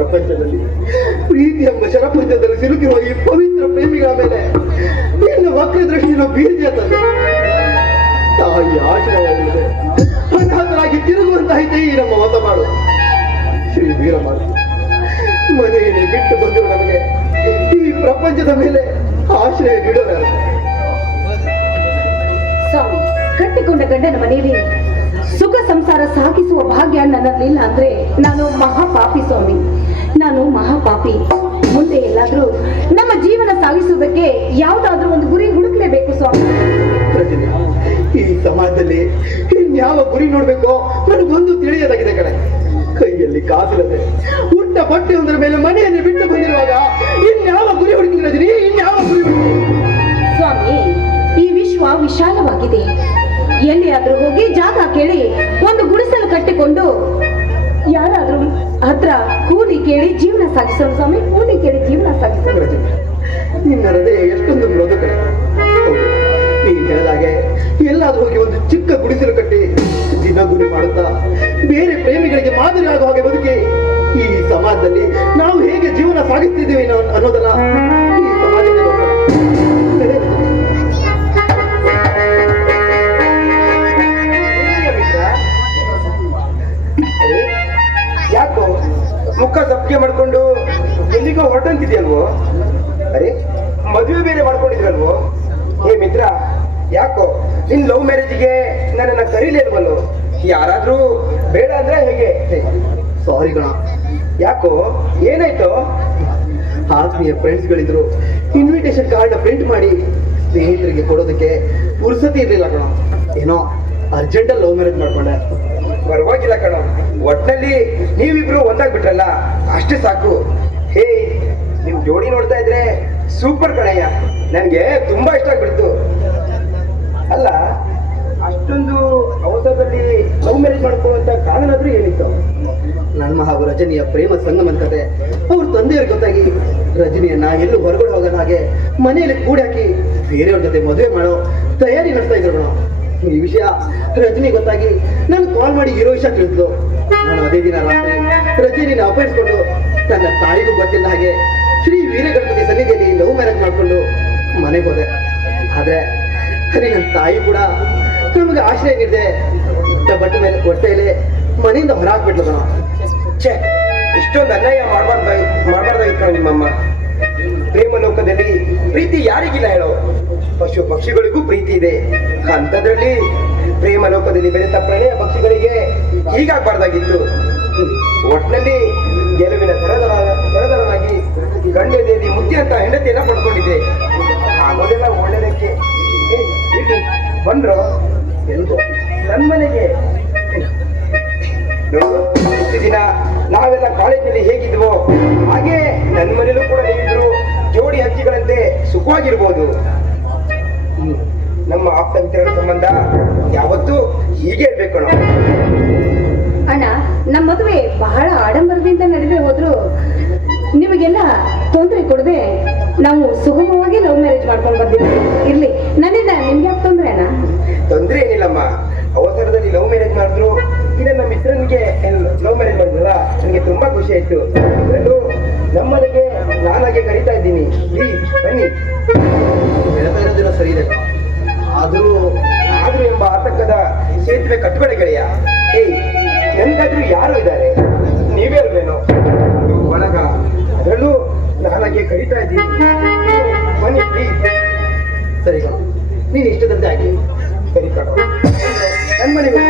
ಪ್ರಪಂಚದಲ್ಲಿ ಪ್ರೀತಿ ಎಂಬ ಶರಪಂಚದಲ್ಲಿ ಸಿಲುಕಿರುವ ಈ ಪವಿತ್ರ ಪ್ರೇಮಿಗಳ ಮೇಲೆ ನಿನ್ನ ವಕ್ರ ದೃಷ್ಟಿಯನ್ನು ಬೀರ್ಜ ತಾಯಿ ಆಶ್ರಯವಾಗಿದೆ ತಿರುಗುವಂತಹ ತಿರುಗುವಂತಾಯಿತೇ ಈ ನಮ್ಮ ಮತ ಮಾಡು. ಶ್ರೀ ವೀರಮಾಡು ಮನೆಯಲ್ಲಿ ಬಿಟ್ಟು ಬಂದಿರುವ ನನಗೆ ಈ ಪ್ರಪಂಚದ ಮೇಲೆ ಆಶ್ರಯ ನೀಡಬಾರದು ಕಟ್ಟಿಕೊಂಡ ಗಂಡನ ಮನೆಯಲ್ಲಿ ಸುಖ ಸಂಸಾರ ಸಾಗಿಸುವ ಭಾಗ್ಯ ನನ್ನಲ್ಲಿಲ್ಲ ಅಂದ್ರೆ ನಾನು ಮಹಾಪಾಪಿ ಸ್ವಾಮಿ. ಮುಂದೆ ನಮ್ಮ ಜೀವನ ಸಾಗಿಸುವುದಕ್ಕೆ ಯಾವ್ದಾದ್ರೂ ಒಂದು ಗುರಿ ಹುಡುಕ್ಲೇಬೇಕು ಸ್ವಾಮಿ. ಈ ಸಮಾಜದಲ್ಲಿ ಇನ್ಯಾವ ಗುರಿ ನೋಡ್ಬೇಕೋ ನನಗೊಂದು ತಿಳಿಯದಾಗಿದೆ ಕಡೆ ಕೈಯಲ್ಲಿ ಕಾಸಿಲ್ಲದೆ ಉಟ್ಟ ಬಟ್ಟೆ ಒಂದರ ಮೇಲೆ ಮನೆಯನ್ನು ಬಿಟ್ಟು ಬಂದಿರುವಾಗ ಇನ್ಯಾವ ಗುರಿ ಹುಡುಕಿದ್ರಿ ಇನ್ಯಾವ ಗುರಿ ಸ್ವಾಮಿ ಈ ವಿಶ್ವ ವಿಶಾಲವಾಗಿದೆ. ಎಲ್ಲಿಯಾದ್ರೂ ಹೋಗಿ ಜಾಗ ಕೇಳಿ ಒಂದು ಗುಡಿಸಲು ಕಟ್ಟಿಕೊಂಡು ಯಾರಾದ್ರೂ ಹತ್ರ ಕೂಲಿ ಕೇಳಿ ಜೀವನ ಸಾಗಿಸೋಣ ಸ್ವಾಮಿ. ಕೂಲಿ ಕೇಳಿ ಪ್ರತಿದಿನ ನಿನ್ನ ಹೃದಯ ಎಷ್ಟೊಂದು ಮೃದು ಹೌದು ನೀನ್ ಹೇಳಿದಾಗೆ ಎಲ್ಲಾದ್ರೂ ಹೋಗಿ ಒಂದು ಚಿಕ್ಕ ಗುಡಿಸಲು ಕಟ್ಟಿ ದಿನ ಗುರಿ ಮಾಡುತ್ತಾ ಬೇರೆ ಪ್ರೇಮಿಗಳಿಗೆ ಮಾದರಿ ಆಗುವ ಹಾಗೆ ಬದುಕಿ ಈ ಸಮಾಜದಲ್ಲಿ ನಾವು ಹೇಗೆ ಜೀವನ ಸಾಗಿಸ್ತಿದ್ದೀವಿ ಅನ್ನೋ- ಅನ್ನೋದನ್ನ ಈ ಸಮಾಜಕ್ಕೆ. ಯಾಕೋ? ಮುಖ ಸಪ್ಗೆ ಮಾಡ್ಕೊಂಡು ಎಲ್ಲಿಗೋ ಹೊರಟಂತಿದ್ಯಲ್ವೋ? ಅರೆ, ಮದುವೆ ಬೇರೆ ಮಾಡ್ಕೊಂಡಿದ್ರಲ್ವೋ? ಏ ಮಿತ್ರ, ಯಾಕೋ? ನಿನ್ ಲವ್ ಮ್ಯಾರೇಜ್ಗೆ ನನ್ನನ್ನ ಕರೀಲಿಲ್ವಲ್ಲೋ ಯಾರಾದ್ರೂ ಬೇಡ ಅಂದ್ರೆ ಹೇಗೆ? ಸಾರಿ ಗಣ ಯಾಕೋ? ಏನಾಯ್ತು? ಆತ್ಮೀಯ ಫ್ರೆಂಡ್ಸ್ಗಳಿದ್ರು ಇನ್ವಿಟೇಷನ್ ಕಾರ್ಡ್ ಪ್ರಿಂಟ್ ಮಾಡಿ ಸ್ನೇಹಿತರಿಗೆ ಕೊಡೋದಕ್ಕೆ ಪುರ್ಸತಿ ಇರಲಿಲ್ಲ ಕಣ. ಏನೋ ಅರ್ಜೆಂಟಲ್ಲಿ ಲವ್ ಮ್ಯಾರೇಜ್ ಮಾಡ್ಕೊಂಡೆ. ಪರವಾಗಿಲ್ಲ ಕಣ. ಒಟ್ನಲ್ಲಿ ನೀವಿಬ್ರು ಒಂದಾಗ್ಬಿಟ್ರಲ್ಲ, ಅಷ್ಟೇ ಸಾಕು. ಹೇ, ನಿಮ್ ಜೋಡಿ ನೋಡ್ತಾ ಇದ್ರೆ ಸೂಪರ್ ಕಣಯ್ಯ. ನನ್ಗೆ ತುಂಬಾ ಇಷ್ಟ ಆಗ್ಬಿಡ್ತು. ಅಲ್ಲ, ಅಷ್ಟೊಂದು ಅವಸರದಲ್ಲಿ ಲವ್ ಮ್ಯಾರೇಜ್ ಮಾಡ್ಕೊಳ್ಳುವಂತ ಕಾರಣನಾದ್ರೂ ಏನಿತ್ತು? ನನ್ನ ಹಾಗೂ ರಜನಿಯ ಪ್ರೇಮ ಸಂಗಮ ಅಂತದೆ ಅವ್ರ ತಂದೆಯವ್ರಿಗೆ ಗೊತ್ತಾಗಿ ರಜನಿಯನ್ನ ಎಲ್ಲೂ ಹೊರಗಡೆ ಹೋಗದ ಹಾಗೆ ಮನೆಯಲ್ಲಿ ಕೂಡಿ ಹಾಕಿ ಬೇರೆಯವ್ರ ಜೊತೆ ಮದುವೆ ಮಾಡೋ ತಯಾರಿ ನಡೆಸ್ತಾ ಇದ್ರು. ಈ ವಿಷಯ ರಜನಿ ಗೊತ್ತಾಗಿ ನಾನು ಕಾಲ್ ಮಾಡಿ ಇರೋ ವಿಷಯ ತಿಳಿದ್ಲು. ನಾನು ಅದೇ ದಿನ ರಾತ್ರಿ ರಜನಿನ ಅಪಹರಿಸ್ಕೊಂಡು ತನ್ನ ತಾಯಿಗೂ ಗೊತ್ತಿಲ್ಲ ಹಾಗೆ ಶ್ರೀ ವೀರಗಣಪತಿ ಸನ್ನಿಧಿಯಲ್ಲಿ ಲವ್ ಮ್ಯಾರೇಜ್ ಮಾಡಿಕೊಂಡು ಮನೆಗೆ ಹೋದೆ. ಆದರೆ ಅದೇ ನನ್ನ ತಾಯಿ ಕೂಡ ನಮಗೆ ಆಶ್ರಯ ನೀಡಿದೆ. ಬಟ್ಟೆ ಮೇಲೆ ಹೊಟ್ಟೆಯಲ್ಲಿ ಮನೆಯಿಂದ ಹೊರಹಾಕ್ಬಿಟ್ಲು ನಾನು ಛೇ, ಇಷ್ಟೊಂದು ಅನ್ಯಾಯ ಮಾಡಬಾರ್ದಾಗಿ ಮಾಡಬಾರ್ದಾಗಿತ್ತು ನಿಮ್ಮಮ್ಮ. ಪ್ರೇಮ ಲೋಕದಲ್ಲಿ ಪ್ರೀತಿ ಯಾರಿಗಿಲ್ಲ ಹೇಳೋ. ಪಶು ಪಕ್ಷಿಗಳಿಗೂ ಪ್ರೀತಿ ಇದೆ. ಅಂಥದ್ರಲ್ಲಿ ಪ್ರೇಮ ಲೋಕದಲ್ಲಿ ಬೆರೆತ ಪ್ರಣಯ ಪಕ್ಷಿಗಳಿಗೆ ಹೀಗಾಗಬಾರ್ದಾಗಿತ್ತು. ಒಟ್ನಲ್ಲಿ ಗೆಲುವಿನ ಸರದರ ಸರದರನಾಗಿ ದೇವಿ ಮುತ್ತಿನಂತ ಹೆಂಡತಿಯನ್ನ ಪಡ್ಕೊಂಡಿದೆ ಆಗೋದೆಲ್ಲ ಒಳ್ಳೆದಕ್ಕೆ ಇಲ್ಲಿ ಬಂದ್ರು ಎಂದು ನನ್ನ ಮನೆಗೆ ನೋಡು, ಇಷ್ಟು ದಿನ ನಾವೆಲ್ಲ ಕಾಲೇಜಲ್ಲಿ ಹೇಗಿದ್ವೋ ಹಾಗೆ ನನ್ನ ಮನೇಲೂ ಕೂಡ ನೀವಿದ್ರು ಜೋಡಿ ಹಕ್ಕಿಗಳಂತೆ ಸುಖವಾಗಿರ್ಬೋದು. ನಮ್ಮ ಆಪ್ತ ಸಂಬಂಧ ಯಾವತ್ತೂ ಹೀಗೆ ಇರ್ಬೇಕು ಕಣೋ. ನಮ್ಮ ಮದುವೆ ಬಹಳ ಆಡಂಬರದಿಂದ ನಡೆದೇ ಹೋದ್ರು. ನಿಮಗೆಲ್ಲ ತೊಂದರೆ ಕೊಡದೆ ನಾವು ಸುಗಮವಾಗಿ ಲವ್ ಮ್ಯಾರೇಜ್ ಮಾಡ್ಕೊಂಡು ಬಂದಿದ್ದೀವಿ. ಇರ್ಲಿ ನನ್ನಿಂದ ನಿಮ್ಗೆ ಯಾಕೆ ತೊಂದರೆ ಅಣ್ಣ? ತೊಂದ್ರೆ ಏನಿಲ್ಲಮ್ಮ. ಅವಸರದಲ್ಲಿ ಲವ್ ಮ್ಯಾರೇಜ್ ಮಾಡಿದ್ರು ಇನ್ನ ನಮ್ಮ ಮಿತ್ರನಿಗೆ ಲವ್ ಮ್ಯಾರೇಜ್ ಮಾಡಿದ್ರಲ್ಲ ನನಗೆ ತುಂಬಾ ಖುಷಿ ಆಯ್ತು. ಅದರಲ್ಲೂ ನಮ್ಮನೆಗೆ ನಾನಾಗೆ ಕರೀತಾ ಇದ್ದೀನಿ. ಪ್ಲೀಸ್ ಬನ್ನಿ. ಸರಿ ಇದೆ. ಆದ್ರೂ ಆದ್ರೂ ಎಂಬ ಆತಂಕದ ಸೇತುವೆ ಕಟ್ಟಬೇಡ ಗೆಳೆಯ. ಕರೀತಾ ಇದ್ದೀನಿ ಬನ್ನಿ ಪ್ಲೀಸ್ ಸರಿ. ಕಣ ನೀನು ಇಷ್ಟದಂತೆ ಆಗಿ ಸರಿ ಕಡ ನನ್ನ ಮನೆಗೆ